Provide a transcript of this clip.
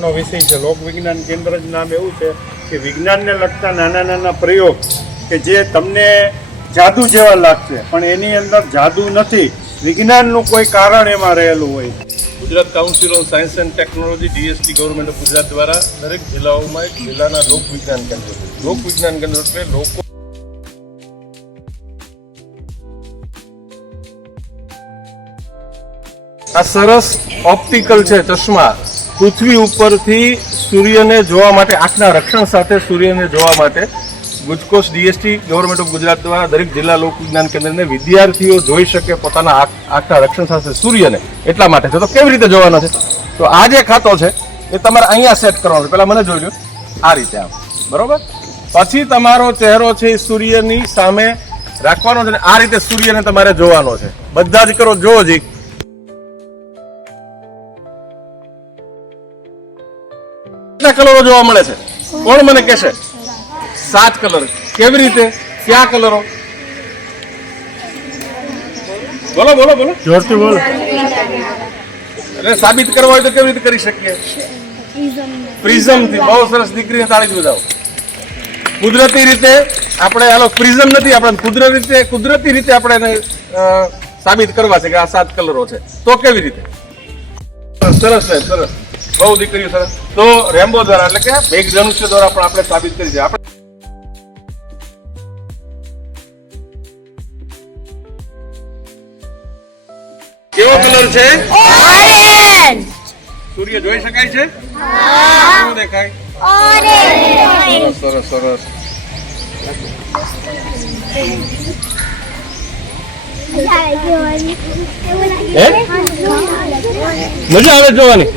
શોખનો વિષય છે. લોક વિજ્ઞાન કેન્દ્ર જ નામ એવું છે કે વિજ્ઞાનને લગતા નાના નાના પ્રયોગ કે જે તમને જાદુ જેવા લાગશે, પણ એની અંદર જાદુ નથી, વિજ્ઞાનનું કોઈ કારણ એમાં રહેલું હોય. Gujarat council of science and technology DST government of Gujarat દ્વારા દરેક જિલ્લાઓમાં એક જિલ્લાના લોક વિજ્ઞાન કેન્દ્ર છે. લોક વિજ્ઞાન કેન્દ્ર એટલે લોકો આ સરસ ઓપ્ટિકલ છે ચશ્મા, પૃથ્વી ઉપરથી સૂર્યને જોવા માટે, આંખના રક્ષણ સાથે સૂર્યને જોવા માટે ગુજકોસ DST ગવર્મેન્ટ ઓફ ગુજરાત દ્વારા દરેક જિલ્લા લોક વિજ્ઞાન કેન્દ્રને વિદ્યાર્થીઓ જોઈ શકે પોતાના આંખના રક્ષણ સાથે સૂર્યને, એટલા માટે છે. તો કેવી રીતે જોવાનો છે? તો આ જે ખાતો છે એ તમારે અહીંયા સેટ કરવાનો છે. પહેલા મને જોઈ લો, આ રીતે આમ, બરોબર. પછી તમારો ચહેરો છે એ સૂર્યની સામે રાખવાનો છે, આ રીતે સૂર્યને તમારે જોવાનો છે. બધા જ કરો, જોવો જી. કેટલા કલરો જોવા મળે છે? કોણ મને કહેશે? 7 કલર. કેવી રીતે? ક્યાં કલરો? બોલો બોલો બોલો, જોરથી બોલો. એટલે સાબિત કરવા હોય તો કેવી રીતે કરી શકીએ? પ્રિઝમ થી. બહુ સરસ, દીકરીને તાળી બજાવો. કુદરતી રીતે આપણે, હાલો પ્રિઝમ નથી, આપણે કુદરતી રીતે આપણે એને સાબિત કરવા છે કે આ 7 કલરો છે. તો કેવી રીતે? સરસ સાહેબ, સરસ, બહુ દીકરીઓ સરસ. તો રેમ્બો દ્વારા એટલે કે મેઘધનુષ્ય દ્વારા પણ આપણે સાબિત કરી છે. આપણે કેવો કલર છે? ઓરેન્જ. સૂર્ય જોઈ શકાય છે? શું દેખાય? ઓરેન્જ. સરસ સરસ. મજા આવે જોવાની.